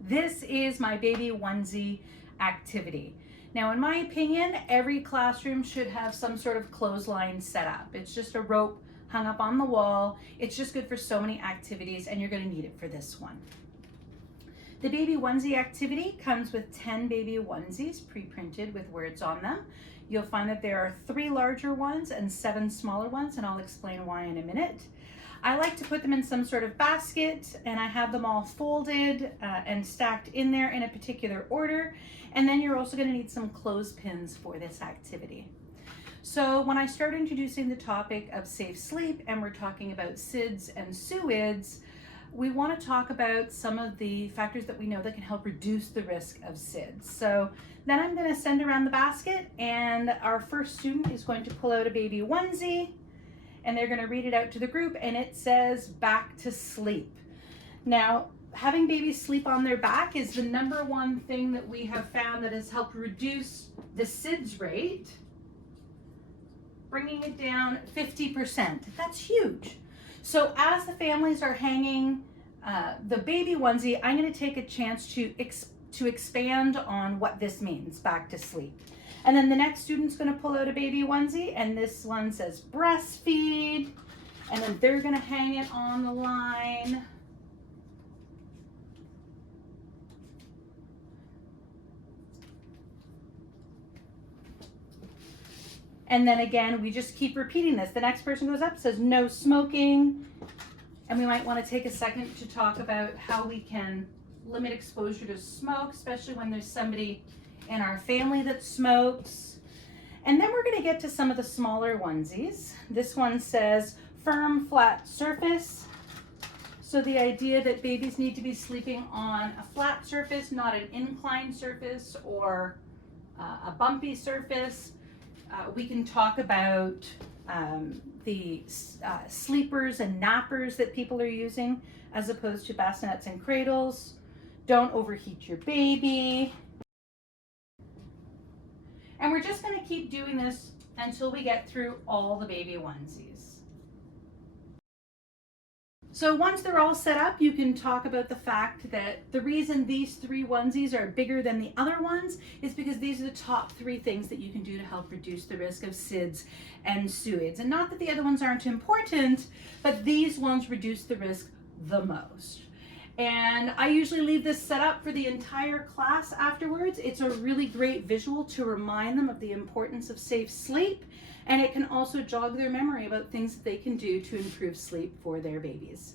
This is my baby onesie activity. Now, in my opinion, every classroom should have some sort of clothesline set up. It's just a rope hung up on the wall. It's just good for so many activities, and you're going to need it for this one. The baby onesie activity comes with 10 baby onesies pre-printed with words on them. You'll find that there are 3 larger ones and 7 smaller ones, and I'll explain why in a minute. I like to put them in some sort of basket, and I have them all folded and stacked in there in a particular order. And then you're also going to need some clothespins for this activity. So when I start introducing the topic of safe sleep, and we're talking about SIDS and SUIDs, we want to talk about some of the factors that we know that can help reduce the risk of SIDS. So then I'm going to send around the basket, and our first student is going to pull out a baby onesie, and they're going to read it out to the group, and it says back to sleep. Now, having babies sleep on their back is the #1 thing that we have found that has helped reduce the SIDS rate, bringing it down 50%. That's huge. So as the families are hanging the baby onesie, I'm going to take a chance to expand on what this means, back to sleep. And then the next student's going to pull out a baby onesie, and this one says breastfeed, and then they're going to hang it on the line. And then again, we just keep repeating this. The next person goes up, says no smoking, and we might want to take a second to talk about how we can limit exposure to smoke, especially when there's somebody in our family that smokes. And then we're going to get to some of the smaller onesies. This one says firm, flat surface. So the idea that babies need to be sleeping on a flat surface, not an inclined surface or a bumpy surface. We can talk about the sleepers and nappers that people are using as opposed to bassinets and cradles. Don't overheat your baby. And we're just going to keep doing this until we get through all the baby onesies. So once they're all set up, you can talk about the fact that the reason these 3 onesies are bigger than the other ones is because these are the top 3 things that you can do to help reduce the risk of SIDS and SUIDs. And not that the other ones aren't important, but these ones reduce the risk the most. And I usually leave this set up for the entire class afterwards. It's a really great visual to remind them of the importance of safe sleep, and it can also jog their memory about things that they can do to improve sleep for their babies.